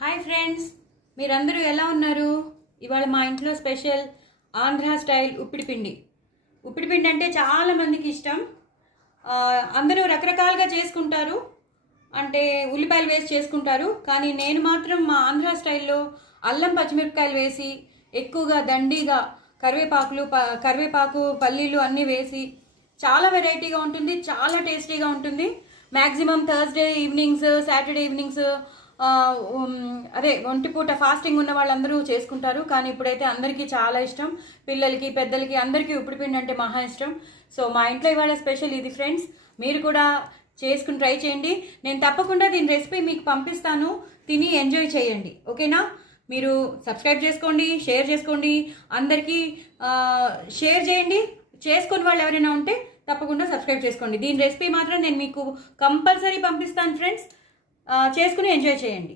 Hi friends, మీరందరూ ఎలా ఉన్నారు? ఇవాళ మా ఇంట్లో స్పెషల్ ఆంధ్ర స్టైల్ ఉప్పిడిపిండి. ఉప్పిడిపిండి అంటే చాలా మందికి ఇష్టం. అందరూ రకరకాలుగా చేసుకుంటారు, అంటే ఉల్లిపాయలు వేసి చేసుకుంటారు. కానీ నేను మాత్రం మా ఆంధ్ర స్టైల్లో అల్లం పచ్చిమిరపకాయలు వేసి ఎక్కువగా దండిగా కరివేపాకు పల్లీలు అన్నీ వేసి చాలా వెరైటీగా ఉంటుంది, చాలా టేస్టీగా ఉంటుంది. Maximum Thursday evenings, Saturday evenings అదే ఒంటిపూట ఫాస్టింగ్ ఉన్న వాళ్ళందరూ చేసుకుంటారు. కానీ ఇప్పుడైతే అందరికీ చాలా ఇష్టం, పిల్లలకి పెద్దలకి అందరికీ ఉప్పిడిపిండి అంటే మహా ఇష్టం. సో మా ఇంట్లో ఇవాళ స్పెషల్ ఇది ఫ్రెండ్స్. మీరు కూడా చేసుకుని ట్రై చేయండి. నేను తప్పకుండా దీని రెసిపీ మీకు పంపిస్తాను, తిని ఎంజాయ్ చేయండి. ఓకేనా? మీరు సబ్స్క్రైబ్ చేసుకోండి, షేర్ చేసుకోండి, అందరికీ షేర్ చేయండి. చేసుకుని వాళ్ళు ఎవరైనా ఉంటే తప్పకుండా సబ్స్క్రైబ్ చేసుకోండి. దీని రెసిపీ మాత్రం నేను మీకు కంపల్సరీ పంపిస్తాను ఫ్రెండ్స్. చేసుకుని ఎంజాయ్ చేయండి.